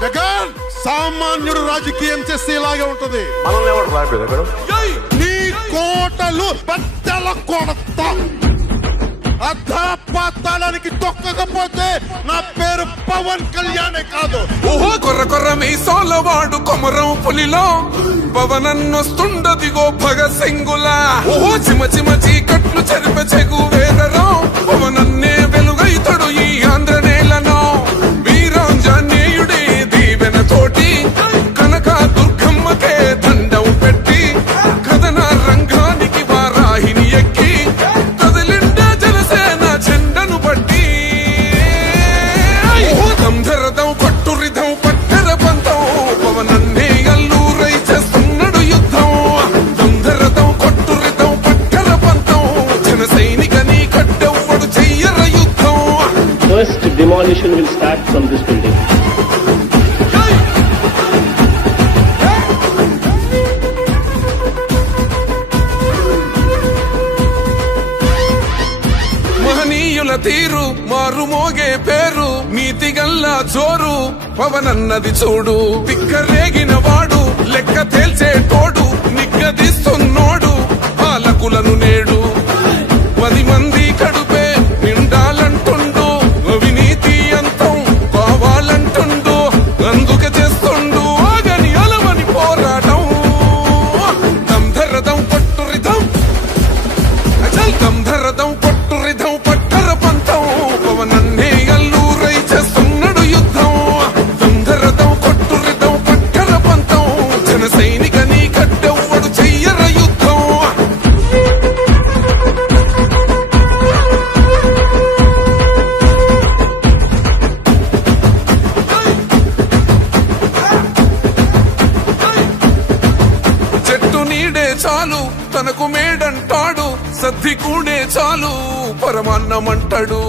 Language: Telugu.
జగన్ సామాన్యుడు రాజకీయం చేస్తే ఇలాగే ఉంటది. నీ కోటలు బద్దల కొడతా. అధాపాతాళానికి తొక్కకపోతే నా పేరు పవన్ కళ్యాణే కాదు. ఓహో కొర్ర కొర్ర మీ సోలవాడు కొమరం పులిలో పవనన్నొస్తుండదిగో భగత్ సింగులా. ఓహో చిమ చిమ చీకట్లు చెరిప చెగు వేదరో పవనన్నే వెలుగైతడు ఈ ఆంధ్ర నేలను. వీరాంజనేయుడే దీవెన తోటి కనక దుర్గమ్మకే దండం పెట్టి కథన రంగానికి వారాహిని ఎక్కి కదిలిండ జనసేన జెండను బట్టి. దంధరదం కొట్టురిదం పట్టర పంతం పవనన్నే అల్లూరై చేస్తున్నాడు యుద్ధం. దంధరదం కొట్టురిదం పట్టర పంతం జన సైనికని కట్టెవ్వడు చెయ్యర యుద్ధం. First demolition will start from this building. మహనీయుల తీరు మారు మోగే పేరు నీతిగల్లా జోరు పవనన్నది చూడు. తిక్కరేగిన వాడు లెక్క తేల్చేటోడు నిగ్గదీస్తున్నోడు పాలకులను నేడు. 10 మంది కడుపే నిండాలంటుండు అవినీతి అంతం కావాలంటుండు. అందుకే చేస్తుండు ఆగని అలవని పోరాటం. దంధరదం కొట్టురిదం అచల్ దంధరదం కొట్టురిదం పట్టర పంతం పవనన్నే అల్లూరై చేస్తున్నాడు యుద్ధం. దంధరదం కొట్టురిదం పట్టర పంతం జన సైనికని కట్టెవ్వడు చెయ్యర యుద్ధం. చెట్టు నీడే చాలు తనకు మేడంటాడు సద్ది కూడే చాలు పరమాన్నమంటాడు.